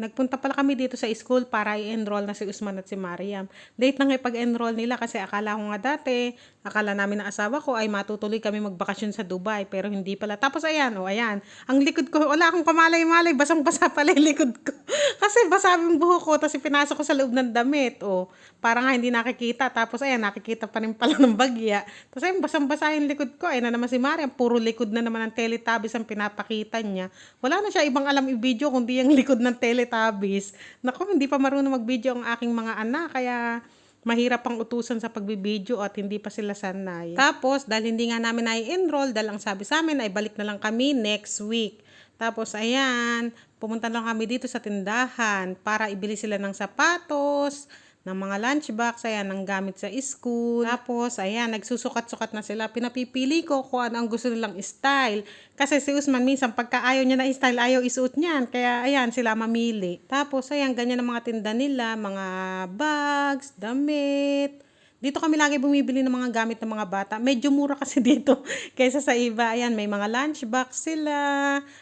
Nagpunta pala kami dito sa school para i-enroll na si Usman at si Mariam. Late na nga pag-enroll nila kasi akala ko nga dati, akala namin na asawa ko ay matutuloy kami magbakasyon sa Dubai pero hindi pala. Tapos ayan, o ayan, ang likod ko, wala akong kamalay-malay, basang-basa pala yung likod ko. Kasi basa yung buhok ko, tapos pinasok ko sa loob ng damit, o para nga hindi nakikita. Tapos ayan, nakikita pa rin pala ng bagya. Tapos ayun, basang-basa yung likod ko. Ayun na naman si Mariam, puro likod na naman ng Teletubbies ang pinapakita niya. Wala na siya ibang alam i-video kundi yung likod ng Teletubbies. Naku, hindi pa marunong mag-video ang aking mga anak, kaya mahirap pang utusan sa pagbibideo at hindi pa sila sanay. Tapos, dahil hindi nga namin na-enroll, dahil ang sabi sa amin ay balik na lang kami next week. Tapos, ayan, pumunta lang kami dito sa tindahan para ibili sila ng sapatos, ng mga lunchbox, ayan, ng gamit sa school. Tapos, ayan, nagsusukat-sukat na sila. Pinapipili ko kung ano ang gusto nilang style. Kasi si Usman, minsan, pagka ayaw niya na style, ayaw isuot niyan. Kaya, ayan, sila mamili. Tapos, ayan, ganyan ang mga tinda nila, mga bags, damit, dito kami lagi bumibili ng mga gamit ng mga bata. Medyo mura kasi dito kaysa sa iba. Ayan, may mga lunchbox sila.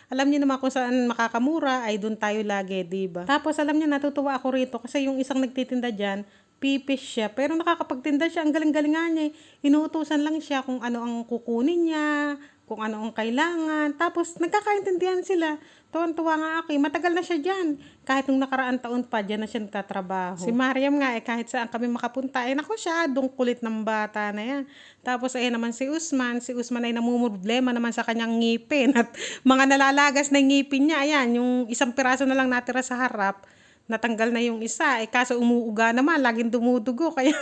Alam niyo naman kung saan makakamura, ay doon tayo lagi, di ba? Tapos alam niyo, natutuwa ako rito kasi yung isang nagtitinda dyan, pipis siya. Pero nakakapagtinda siya, ang galing-galing nga niya. eh. Inuutosan lang siya kung ano ang kukunin niya, kung ano ang kailangan. Tapos nagkakaintindihan sila. Tuwan-tuwa nga ako eh. Matagal na siya dyan. Kahit nung nakaraan taon pa, dyan na siya nagtatrabaho. Si Mariam nga eh, kahit saan kami makapunta, eh naku siya, dong kulit ng bata na yan. Tapos eh naman si Usman, si Usman ay namumroblema naman sa kanyang ngipin. At mga nalalagas na ngipin niya, ayan, yung isang piraso na lang natira sa harap, natanggal na yung isa. Eh, kaso umuuga naman, laging dumudugo. Kaya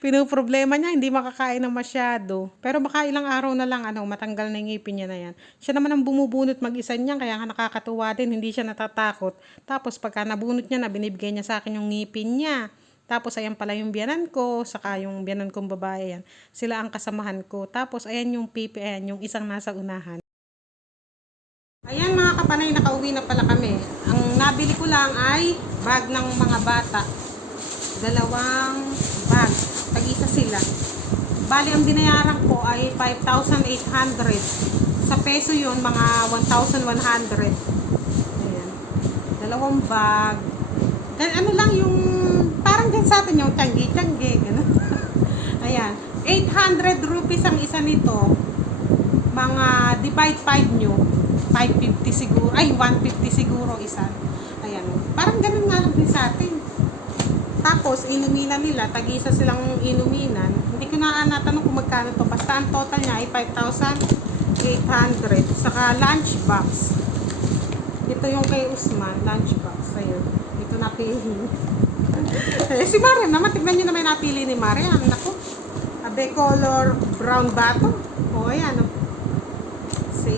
pinoproblema niya, hindi makakain ng masyado. Pero baka ilang araw na lang, ano, matanggal na yung ngipin niya na yan. Siya naman ang bumubunot mag-isa niya, kaya nga nakakatuwa din, hindi siya natatakot. Tapos pagka nabunot niya na, binibigay niya sa akin yung ngipin niya. Tapos ayan pala yung biyanan ko, saka yung biyanan kong babae yan. Sila ang kasamahan ko. Tapos ayan yung pipi, ayan yung isang nasa unahan. Ayan mga kapanay, nakauwi na pala kami. Ko lang ay bag ng mga bata. Dalawang bag. Tag-isa sila. Bali, ang binayaran ko ay 5,800. Sa peso yun, mga 1,100. Ayan. Dalawang bag. Gan ano lang yung, parang din sa atin yung tanggi-tanggi. Ganun. Ayan. 800 rupees ang isa nito. Mga divide 5 nyo. 550 siguro. Ay, 150 siguro isa. Ayan. Parang ganun nga lang din sa atin. Tapos, inuminan nila, tag-isa silang inuminan. Hindi ko na natanong kung magkano to. Basta ang total niya ay 5,800. Saka lunchbox. Ito yung kay Usman, lunchbox. Ayun. Ito napili. eh, si Mariam naman, tignan nyo naman napili ni Mariam. Naku, abe color brown bottom. O, ayan. oh. Si,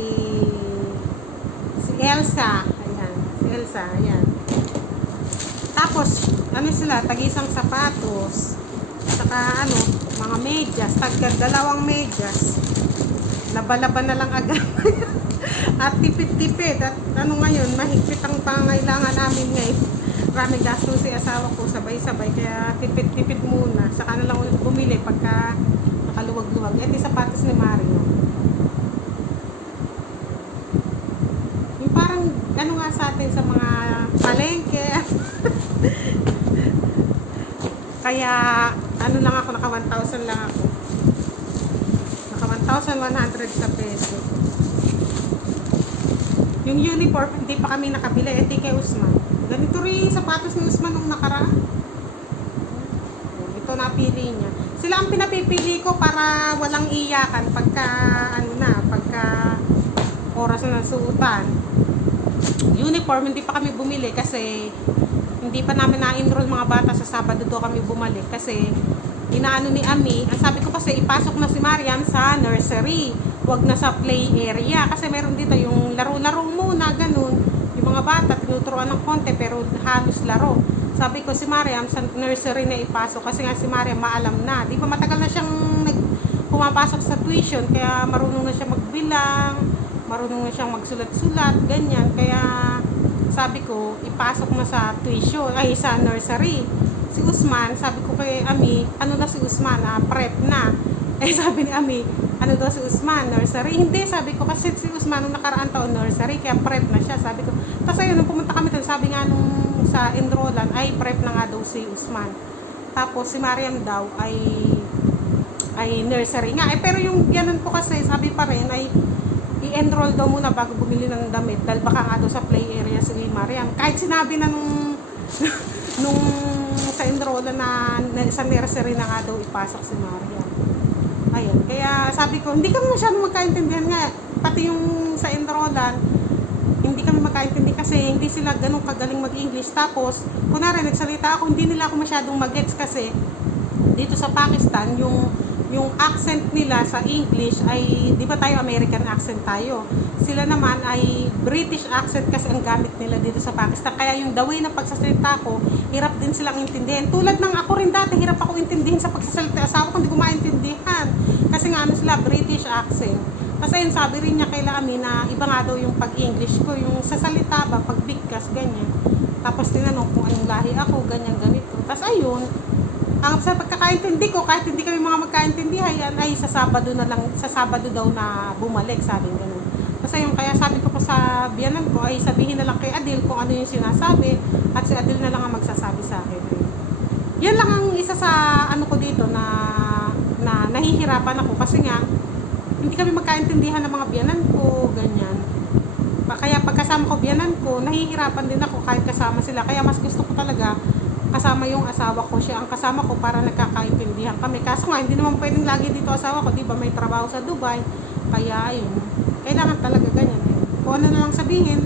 si Elsa. Si Elsa, ayan. Tapos, ano sila, tag-isang sapatos. Saka ano, mga medyas, tagka dalawang medyas. Laba-laba na lang agad. At tipid-tipid. At ano ngayon, mahigpit ang pangailangan namin ngayon. Marami gasto si asawa ko sabay-sabay. Kaya tipid-tipid muna. Saka na lang ulit bumili pagka nakaluwag-luwag. Ito yung sapatos ni Mario. Yung parang nga sa mga palengke. Kaya ano lang ako, naka 1,000 lang ako. Naka 1,100 sa peso. Yung uniform, hindi pa kami nakabili. Ito kay Usman. Ganito rin yung sapatos ni Usman nung nakaraan. Ito napili niya. Sila ang pinapipili ko para walang iyakan pagka, ano na, pagka oras na ng suutan. Uniform, hindi pa kami bumili kasi hindi pa namin na-enroll mga bata sa Sabado do kami bumalik kasi inaano ni Ami, ang sabi ko kasi ipasok na si Mariam sa nursery, wag na sa play area kasi meron dito yung laro-laro muna, ganun. Yung mga bata, tinuturuan ng konti pero halos laro. Sabi ko si Mariam sa nursery na ipasok kasi nga si Mariam maalam na. Di ba matagal na siyang pumapasok sa tuition kaya marunong na siya magbilang, marunong na siyang magsulat-sulat, ganyan. Kaya sabi ko, ipasok na sa tuition, ay sa nursery. Si Usman, sabi ko kay Ami, ano na si Usman, ah, prep na. Eh sabi ni Ami, ano daw si Usman, nursery? Hindi, sabi ko, kasi si Usman nung nakaraan taon nursery, kaya prep na siya. Sabi ko, tapos ayun, nung pumunta kami doon, sabi nga nung sa enrollan ay prep na nga daw si Usman. Tapos si Mariam daw ay ay nursery nga. Eh, pero yung ganun po kasi, sabi pa rin, ay i-enroll daw muna bago bumili ng damit dahil baka nga daw sa play area si Mariam. Kahit sinabi na nung nung sa enrolla na, na sa nursery na nga daw ipasok si Mariam. Ayun. Kaya sabi ko, hindi kami masyadong magkaintindihan nga. Pati yung sa enrollan, hindi kami magkaintindi kasi hindi sila ganun kagaling mag-English. Tapos, kunwari nagsalita ako, hindi nila ako masyadong mag-gets kasi dito sa Pakistan, yung yung accent nila sa English ay, di ba tayo American accent tayo? Sila naman ay British accent kasi ang gamit nila dito sa Pakistan. Kaya yung the way na pagsasalita ko, hirap din silang intindihin. Tulad ng ako rin dati, hirap ako intindihin sa pagsasalita. Asawa ko hindi ko maintindihan. Kasi nga ano sila, British accent. Kasi yun, sabi rin niya kay Lami na iba nga daw yung pag-English ko, yung sa salita ba, pagbigkas, ganyan. Tapos tinanong kung anong lahi ako, ganyan, ganito. Tapos ayun, ang sa pagkakaintindi ko, kahit hindi kami mga magkaintindihan, ay sa Sabado na lang, sa Sabado daw na bumalik, sabi ganun. Kasi yung kaya sabi ko po sa biyanan ko ay sabihin na lang kay Adil kung ano yung sinasabi at si Adil na lang ang magsasabi sa akin. Yan lang ang isa sa ano ko dito na na nahihirapan ako kasi nga hindi kami magkaintindihan ng mga biyanan ko, ganyan. Kaya pagkasama ko biyanan ko, nahihirapan din ako kahit kasama sila. Kaya mas gusto ko talaga kasama yung asawa ko. Siya ang kasama ko para nagkakaintindihan kami. Kaso nga, hindi naman pwedeng lagi dito asawa ko. Di ba may trabaho sa Dubai. Kaya ayun, kailangan talaga ganyan. Eh. Kung ano na lang sabihin,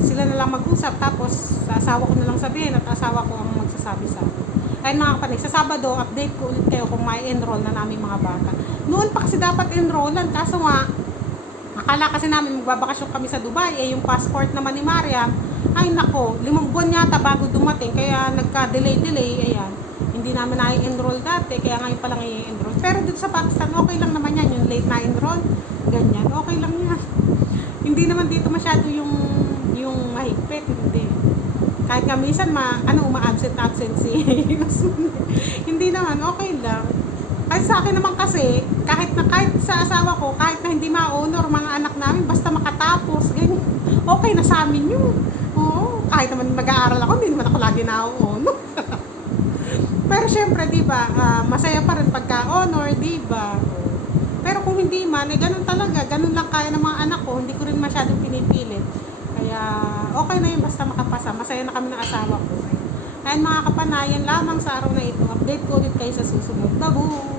sila na lang mag-usap. Tapos sa asawa ko na lang sabihin at asawa ko ang magsasabi sa akin. Ayun mga kapanig, sa Sabado, update ko ulit kayo kung may enroll na namin mga bata. Noon pa kasi dapat enrollan, kaso nga, akala kasi namin magbabakasyon kami sa Dubai, eh yung passport naman ni Mariam, ay nako, limang buwan yata bago dumating, kaya nagka-delay-delay, ayan. Hindi namin na-enroll dati, kaya ngayon pa lang i-enroll. Pero dito sa Pakistan, okay lang naman yan, yung late na enroll, ganyan, okay lang yan. hindi naman dito masyado yung yung mahigpit, hindi. Kahit nga minsan, ma, ano, uma-absent absent si hindi naman, okay lang. Kahit sa akin naman kasi, kahit na kahit sa asawa ko, kahit na hindi ma-honor mga anak namin, basta makatapos, ganyan. Okay na sa amin yun. Oo, kahit naman mag-aaral ako, hindi naman ako lagi na-honor. Pero syempre, di ba, ah, masaya pa rin pagka-honor, di ba? Pero kung hindi man, eh, ganun talaga. Ganun lang kaya ng mga anak ko. Hindi ko rin masyadong pinipilit. Kaya, okay na yun basta makapasa. Masaya na kami ng asawa ko. Ayan mga kapanayan lamang sa araw na ito. Update ko ulit kayo sa susunod. Babu!